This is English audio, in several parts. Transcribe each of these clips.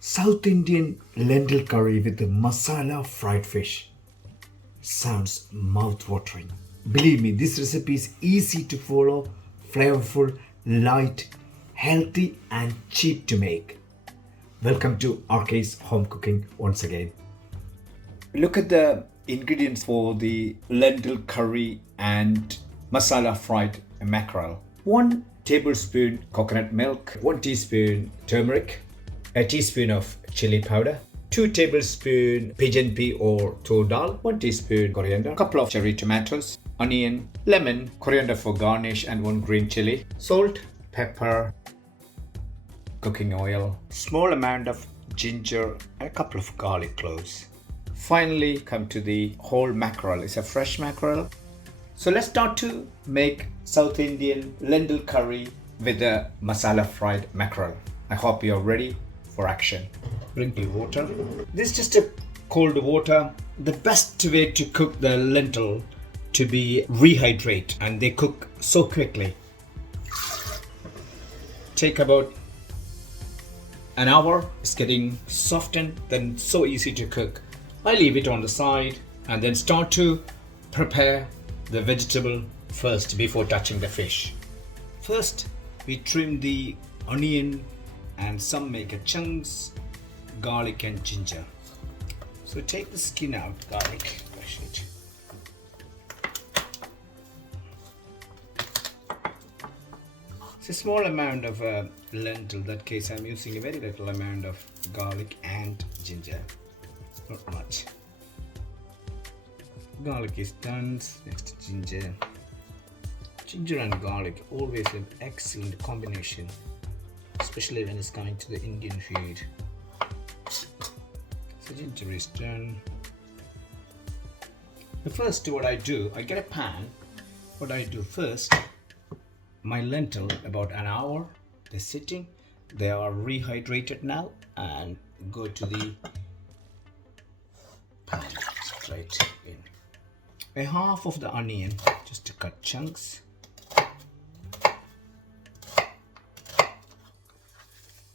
South Indian lentil curry with the masala fried fish. Sounds mouth-watering. Believe me, this recipe is easy to follow, flavorful, light, healthy and cheap to make. Welcome to RK's Home Cooking once again. Look at the ingredients for the lentil curry and masala fried mackerel. 1 tablespoon coconut milk, 1 teaspoon turmeric, a teaspoon of chilli powder, 2 tablespoon pigeon pea or tur dal, 1 teaspoon coriander, couple of cherry tomatoes, onion, lemon, coriander for garnish and 1 green chilli, salt, pepper, cooking oil, small amount of ginger and a couple of garlic cloves. Finally come to the whole mackerel. It's a fresh mackerel. So let's start to make South Indian lentil curry with the masala fried mackerel. I hope you're ready for action. Bring the water. This is just a cold water. The best way to cook the lentil to be rehydrate, and they cook so quickly. Take about an hour. It's getting softened, then so easy to cook. I leave it on the side and then start to prepare the vegetable first before touching the fish. First, we trim the onion and some make a chunks, garlic and ginger. So take the skin out, garlic, brush it. It's a small amount of lentil. In that case, I'm using a very little amount of garlic and ginger. Not much. Garlic is done. Next, ginger. Ginger and garlic always an excellent combination, especially when it's coming to the Indian food. So ginger is done. The first, what I do, I get a pan. What I do first, my lentil about an hour. They're sitting. They are rehydrated now, and go to the pan straight in. A half of the onion, just to cut chunks.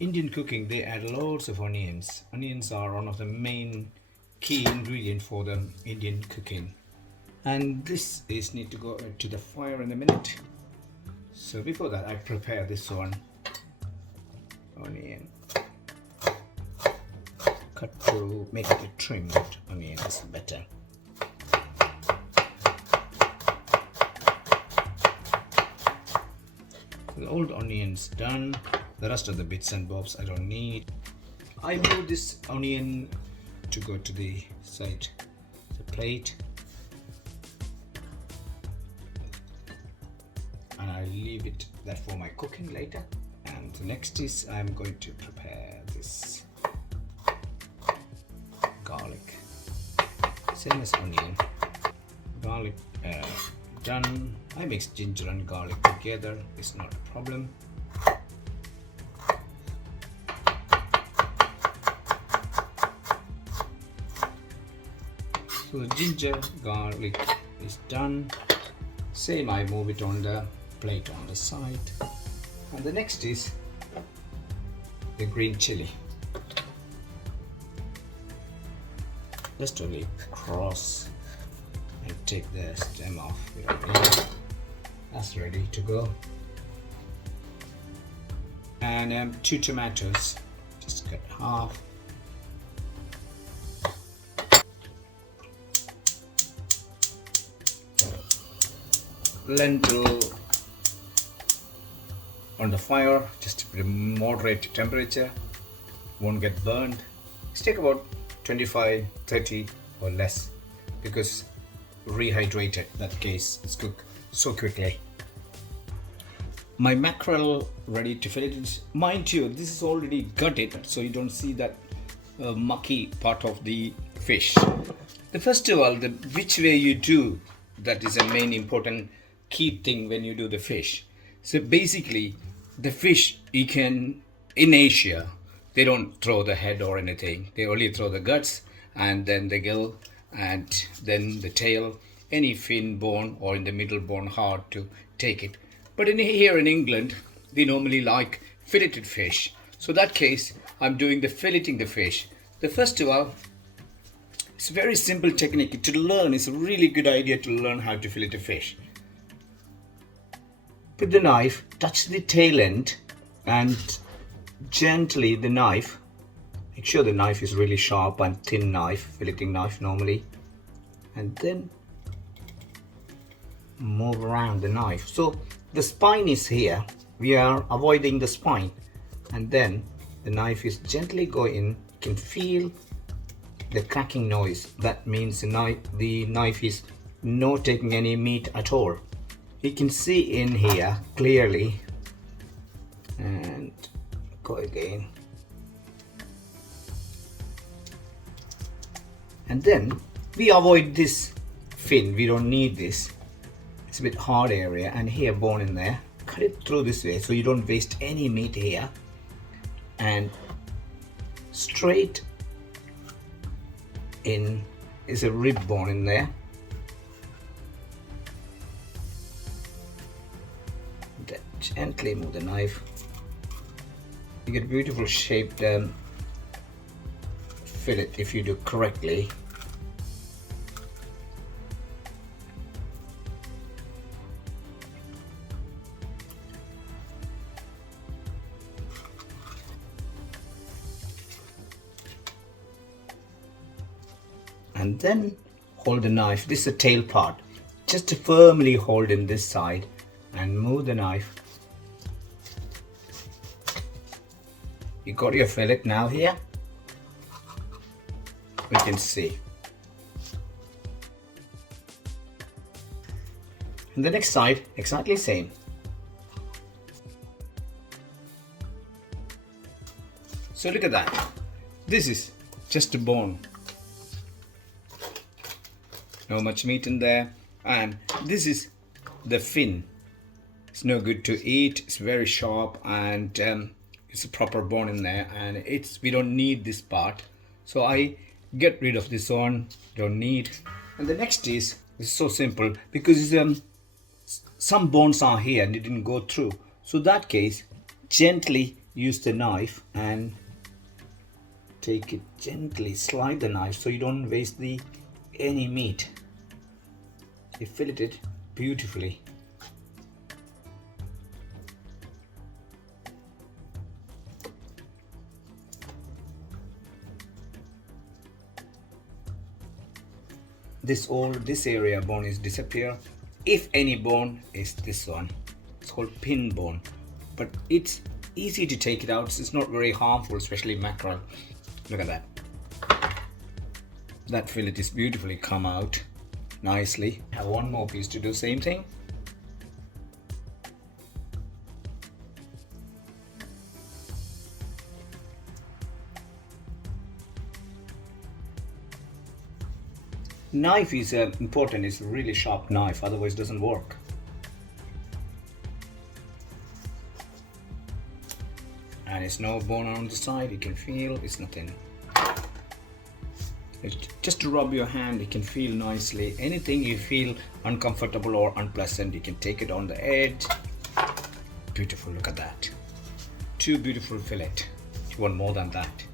Indian cooking, they add loads of onions. Onions are one of the main key ingredient for the Indian cooking. And this is need to go to the fire in a minute. So before that, I prepare this one. Onion. Cut through, make it a trimmed onion is better. The old onions done. The rest of the bits and bobs I don't need. I move this onion to go to the side, the plate, and I leave it that for my cooking later. And the next is I'm going to prepare this garlic, same as onion. Garlic done. I mix ginger and garlic together, it's not a problem. So the ginger garlic is done. Same, I move it on the plate on the side. And the next is the green chilli. Just only cross and take the stem off. That's ready to go. And 2 tomatoes, just cut half. Lentil on the fire, just a moderate temperature, won't get burned. It's take about 25-30 or less, because rehydrated, that case it's cooked so quickly. My mackerel ready to fillet it. Mind you, this is already gutted, so you don't see that mucky part of the fish. The first of all, which way you do, that is a main important key thing when you do the fish. So basically, the fish you can, in Asia, they don't throw the head or anything. They only throw the guts and then the gill and then the tail. Any fin bone or in the middle bone hard to take it. But here in England, we normally like filleted fish. So in that case, I'm doing the filleting the fish. The first of all, it's a very simple technique to learn. It's a really good idea to learn how to fillet a fish. With the knife, touch the tail end and gently the knife. Make sure the knife is really sharp and thin knife, filleting knife normally. And then move around the knife. So the spine is here. We are avoiding the spine. And then the knife is gently going in. You can feel the cracking noise. That means the knife is not taking any meat at all. You can see in here clearly. And go again. And then we avoid this fin. We don't need this. It's a bit hard area, and here bone in there. Cut it through this way so you don't waste any meat here. And straight in is a rib bone in there. Then gently move the knife. You get beautiful shaped fillet if you do correctly. And then hold the knife. This is the tail part. Just to firmly hold in this side and move the knife. You got your fillet now here. We can see. And the next side, exactly same. So look at that. This is just a bone. No much meat in there. And this is the fin. It's no good to eat. It's very sharp, and it's a proper bone in there, and we don't need this part. So I get rid of this one. Don't need. And the next is so simple because some bones are here and it didn't go through. So that case, gently use the knife and take it gently. Slide the knife so you don't waste any meat. You fillet it beautifully. This area bone is disappear. If any bone is this one. It's called pin bone, but it's easy to take it out. It's not very harmful, especially mackerel. Look at that. That fillet is beautifully come out nicely. I have one more piece to do same thing. Knife is important. It's a really sharp knife, otherwise it doesn't work. And it's no bone on the side. You can feel it's nothing. Just to rub your hand, you can feel nicely. Anything you feel uncomfortable or unpleasant, you can take it on the edge. Beautiful, look at that. Two beautiful fillet. You want more than that.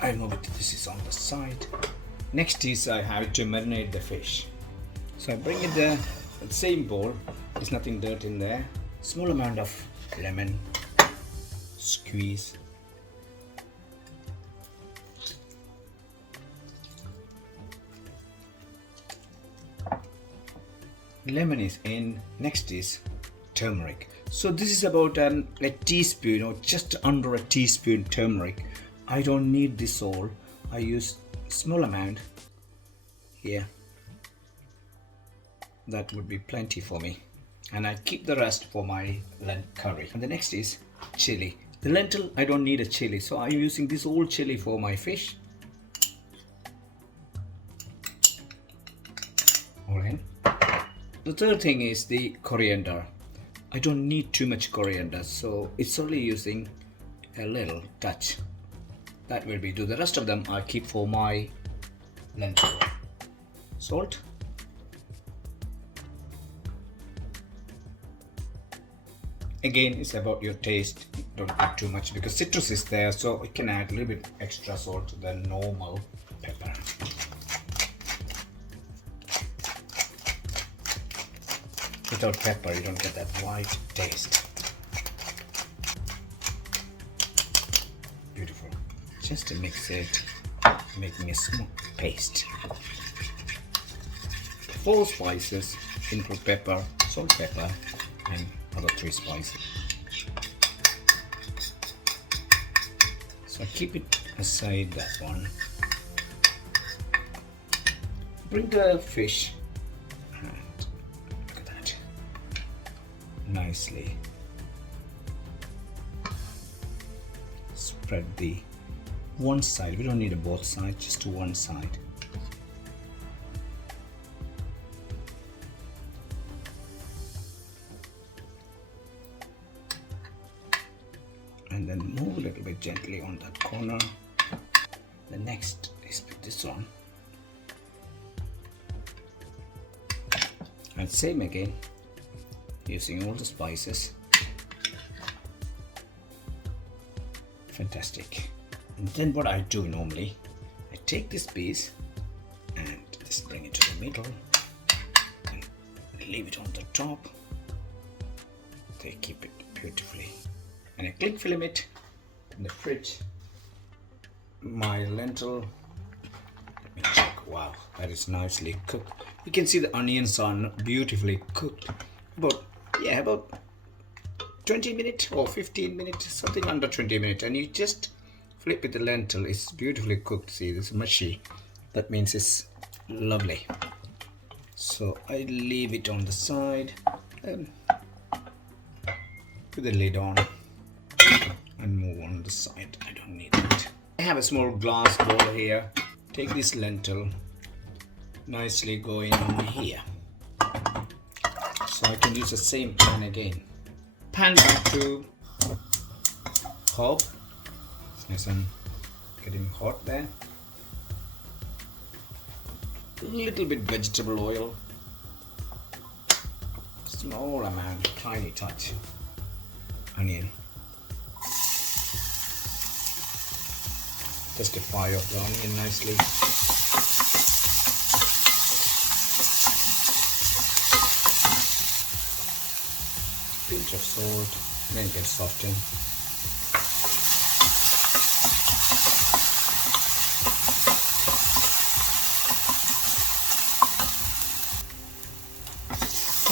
I move it, this is on the side. Next is I have to marinate the fish. So I bring it the same bowl. There's nothing dirt in there. Small amount of lemon. Squeeze. Lemon is in. Next is turmeric. So this is about a teaspoon or just under a teaspoon turmeric. I don't need this all. I use small amount here. That would be plenty for me, and I keep the rest for my lentil curry. And the next is chili. The lentil, I don't need a chili, so I'm using this old chili for my fish. All in. The third thing is the coriander. I don't need too much coriander, so it's only using a little touch. That will be do. The rest of them I keep for my lentil. Salt. Again, it's about your taste. Don't put too much because citrus is there, so you can add a little bit extra salt than normal pepper. Without pepper, you don't get that white taste. Beautiful. Just to mix it, making a smooth paste. 4 spices: simple pepper, salt, pepper, and other 3 spices. So keep it aside, that one. Bring the fish and look at that, nicely spread the one side. We don't need a both sides, just to one side. And then move a little bit gently on that corner. The next is put this on. And same again, using all the spices. Fantastic. And then what I do normally, I take this piece and just bring it to the middle and leave it on the top. They keep it beautifully. And I click film it in the fridge. My lentil, let me check. Wow, that is nicely cooked. You can see the onions are beautifully cooked. About 20 minutes or 15 minutes, something under 20 minutes. And you just flip it, the lentil is beautifully cooked. See, this mushy. That means it's lovely. So I leave it on the side and put the lid on and move on the side. I don't need it. I have a small glass bowl here. Take this lentil, nicely go in here. So I can use the same pan again. Pan back to hob. It's nice and getting hot there. A little bit vegetable oil. Small amount, tiny touch. Onion. Just to fry up the onion nicely. Pinch of salt, then it gets softened.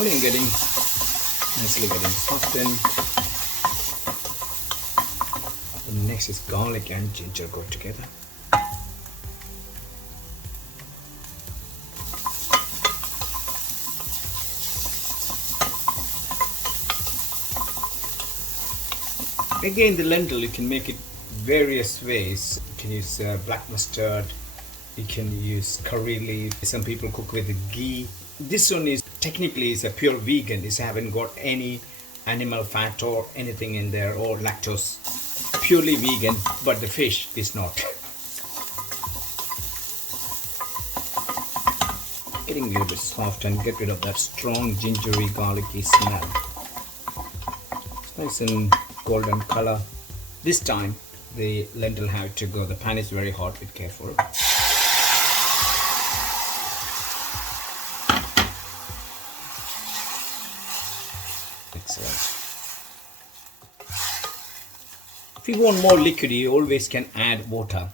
Onion nicely getting softened. And next is garlic and ginger go together. Again, the lentil, you can make it various ways. You can use black mustard, you can use curry leaf. Some people cook with ghee. This one is technically is a pure vegan. It haven't got any animal fat or anything in there or lactose. Purely vegan, but the fish is not. Getting a little bit soft and get rid of that strong gingery garlicky smell. It's nice and golden color. This time the lentil have to go. The pan is very hot, be careful. Excellent. If you want more liquid, you always can add water.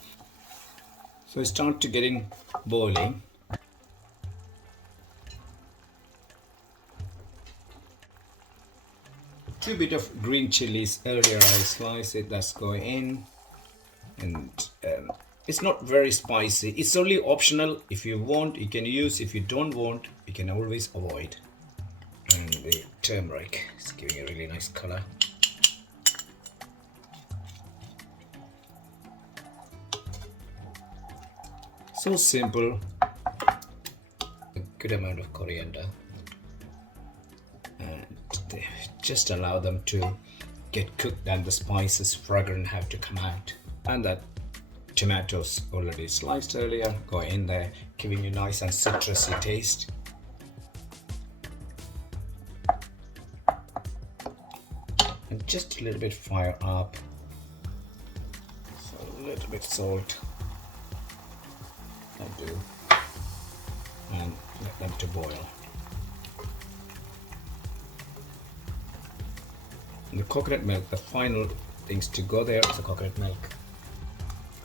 So start to getting boiling. Two bit of green chilies. Earlier I sliced it. That's going in, and it's not very spicy. It's only optional. If you want, you can use. If you don't want, you can always avoid. And the turmeric is giving a really nice color. So simple. A good amount of coriander. And just allow them to get cooked and the spices fragrant have to come out. And that tomatoes already sliced earlier go in there, giving you nice and citrusy taste. just a little bit fire up. So a little bit salt. I do. And let them to boil. And the coconut milk, the final things to go there is the coconut milk.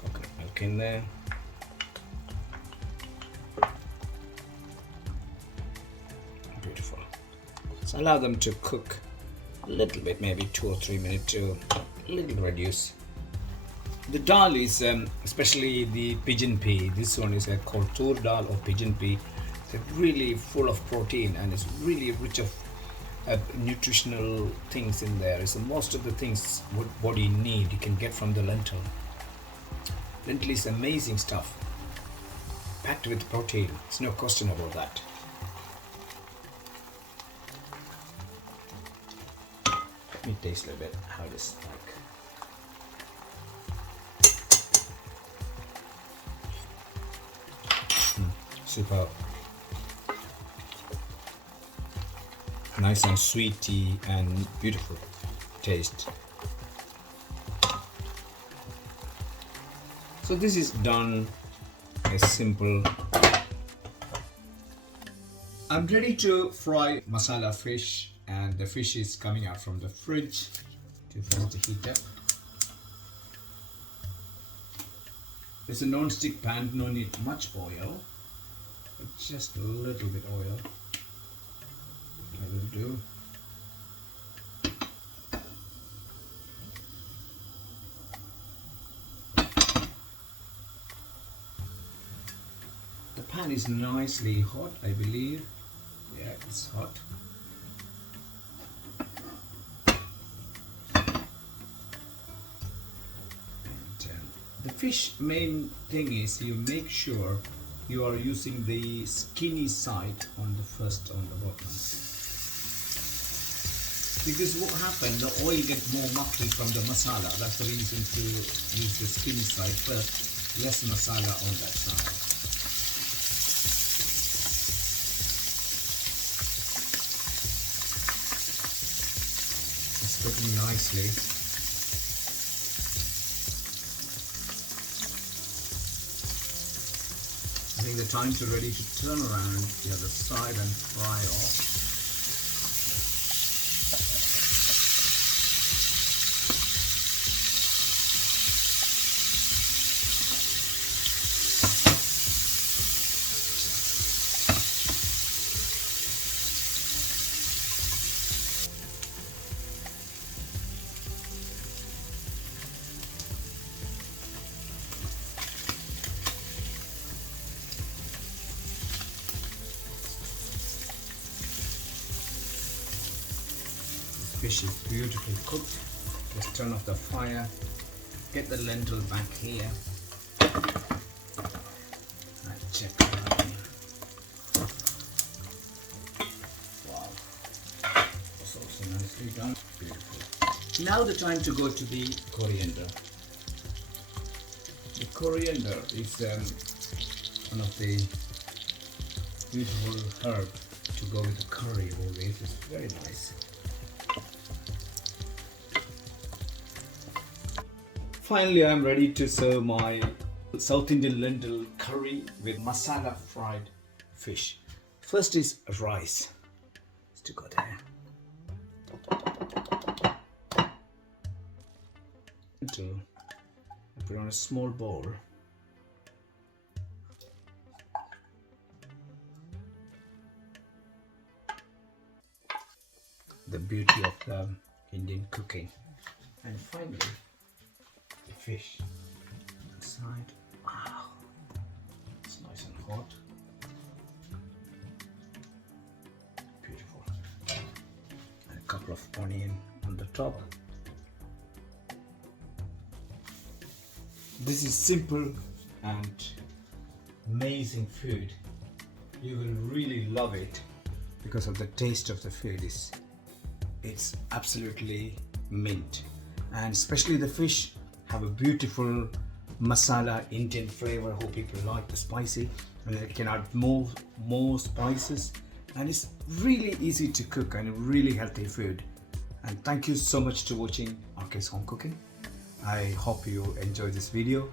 Coconut milk in there. Beautiful. So allow them to cook a little bit, maybe 2 or 3 minutes to a little reduce. The dal is, especially the pigeon pea, this one is called tur dal or pigeon pea. It's really full of protein and it's really rich of nutritional things in there. So most of the things what body need you can get from the lentil. Lentil is amazing stuff, packed with protein. There's no question about that. Let me taste a little bit how it is like. Super nice and sweety and beautiful taste. So this is done as simple. I'm ready to fry masala fish, and the fish is coming out from the fridge to finish the heat up. It's a non-stick pan, no need much oil, but just a little bit oil. I will do. The pan is nicely hot, I believe. Yeah, it's hot. The fish main thing is you make sure you are using the skinny side on the bottom, because what happened, the oil gets more mucky from the masala. That's the reason to use the skinny side first, less masala on that side. It's cooking nicely. I think the time to ready to turn around the other side and fry off. Fish is beautifully cooked. Just turn off the fire, get the lentil back here, and check it out. Wow, that's also nicely done. Beautiful. Now the time to go to the coriander. The coriander is one of the beautiful herb to go with the curry always. It's very nice. Finally, I'm ready to serve my South Indian lentil curry with masala fried fish. First is rice. Let's to go there. Lentil. I put on a small bowl. The beauty of the Indian cooking. And finally, fish inside. Wow, it's nice and hot. Beautiful. And a couple of onion on the top. This is simple and amazing food. You will really love it because of the taste of the food. It's absolutely mint, and especially the fish have a beautiful masala Indian flavor. Who people like the spicy, and they can add more spices, and it's really easy to cook and a really healthy food. And thank you so much to watching RK's Home Cooking. I hope you enjoyed this video,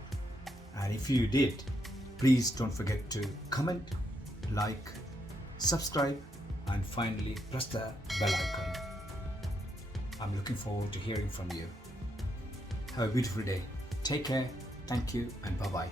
and if you did, please don't forget to comment, like, subscribe, and finally press the bell icon. I'm looking forward to hearing from you. Have a beautiful day. Take care. Thank you, and bye-bye.